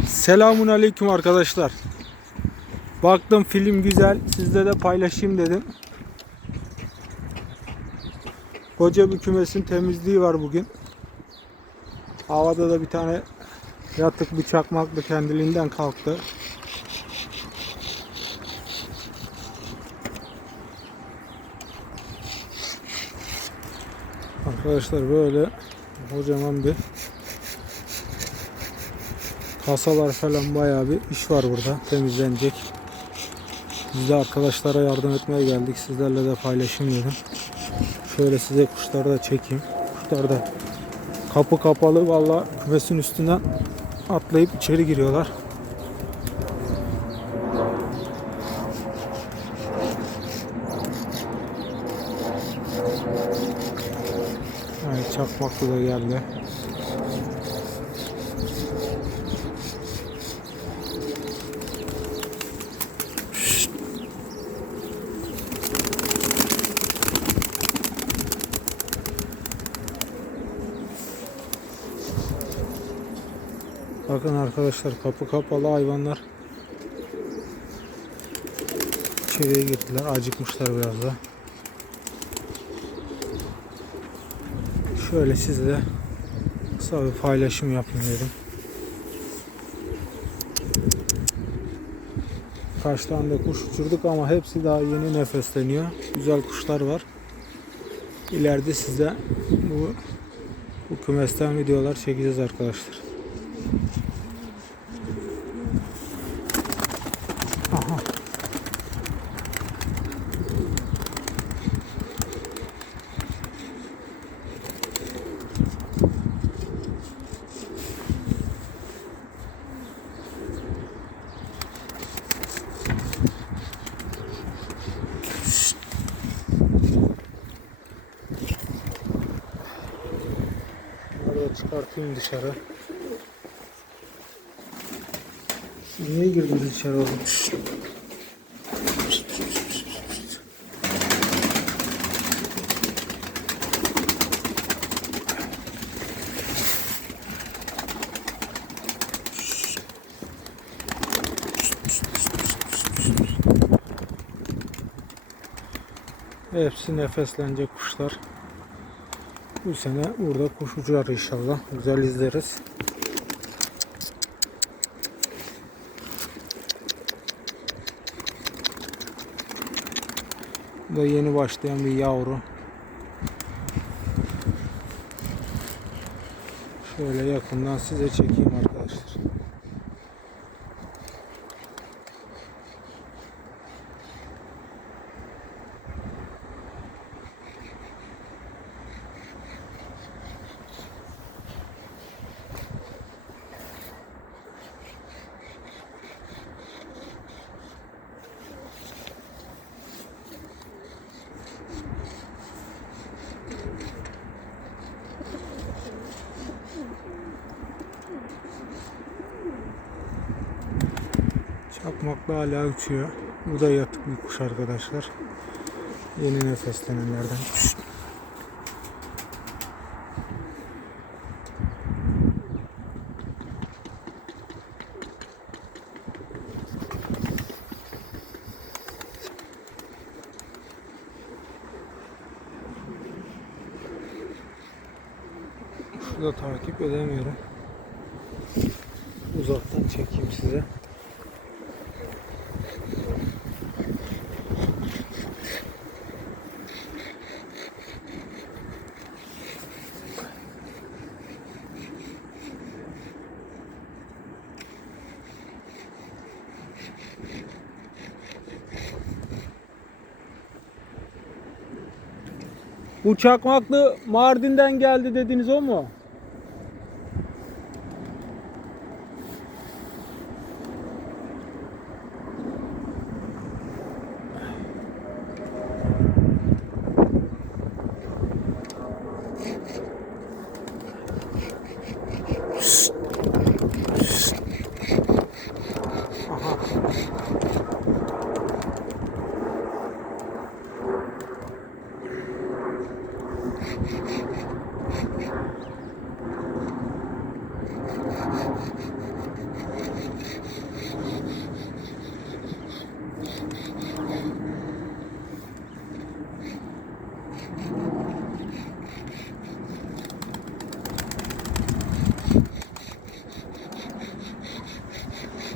Selamun aleyküm arkadaşlar. Baktım film güzel. Sizle de paylaşayım dedim. Koca bir kümesin temizliği var bugün. Havada da bir tane yatık bir çakmaklı kendiliğinden kalktı. Arkadaşlar böyle kocaman bir kasalar falan bayağı bir iş var burada temizlenecek. Biz de arkadaşlara yardım etmeye geldik. Sizlerle de paylaşayım dedim. Şöyle size kuşları da çekeyim. Kuşlar da kapı kapalı valla kümesin üstünden atlayıp içeri giriyorlar. Evet, çakmaklı da geldi. Bakın arkadaşlar kapı kapalı hayvanlar içeriye girdiler. Acıkmışlar biraz da. Şöyle sizle kısa bir paylaşım yapayım dedim. Kaç tane de kuş uçurduk ama hepsi daha yeni nefesleniyor. Güzel kuşlar var. İleride size bu, bu kümesten videolar çekeceğiz arkadaşlar. Aha. Çıkartayım dışarı. Niye girdiniz içeri oğlum? Hepsi nefeslenecek kuşlar. Bu sene burada kuş uçar inşallah. Güzel izleriz. Da yeni başlayan bir yavru. Şöyle yakından size çekeyim arkadaşlar. Çakmakla hala uçuyor. Bu da yatık bir kuş arkadaşlar. Yeni nefeslenenlerden. Şurada takip edemiyorum. Uzaktan çekeyim size. Bu çakmaklı Mardin'den geldi dediniz o mu?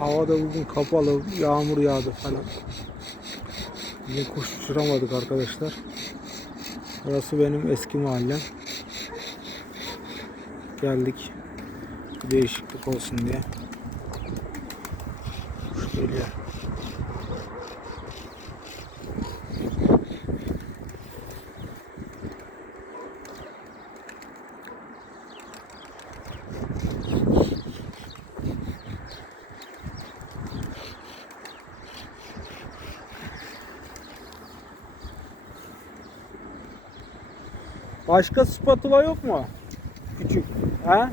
Hava da bugün kapalı, yağmur yağdı falan. Bugün kuş uçuramadık arkadaşlar. Burası benim eski mahallem. Geldik. Bir değişiklik olsun diye. Kuş. Başka spatula yok mu? Küçük. He?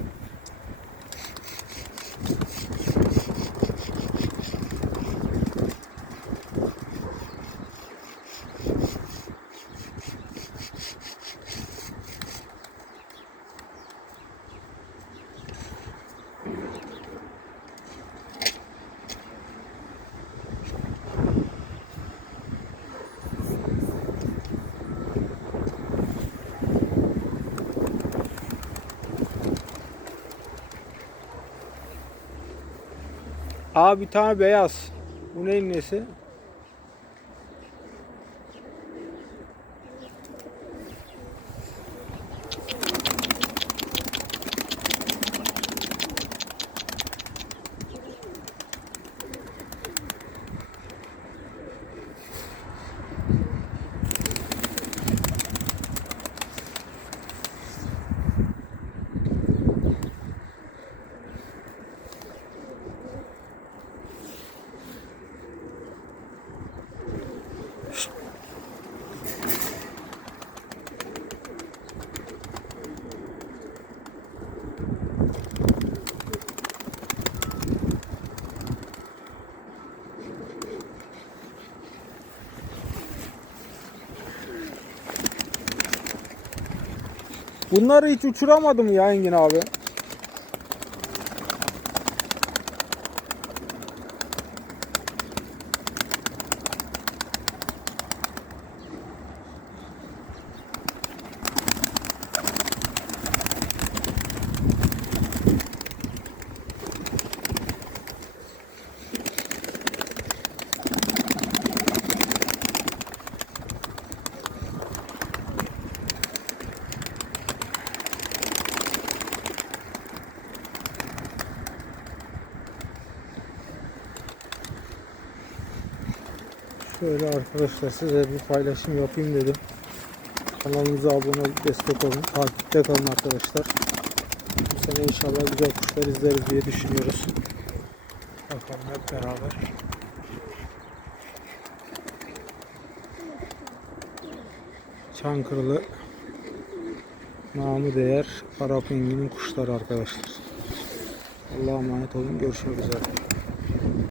Aa bir tane beyaz. Bu neyin nesi? Bunları hiç uçuramadım ya Engin abi. Şöyle arkadaşlar size bir paylaşım yapayım dedim. Kanalımıza abone olup destek olun. Takipte kalın arkadaşlar. Bu sene inşallah güzel kuşlar izleriz diye düşünüyoruz. Bakalım hep beraber. Çankırılı namı değer Arap Engin'in kuşları arkadaşlar. Allah'a emanet olun. Görüşmek üzere.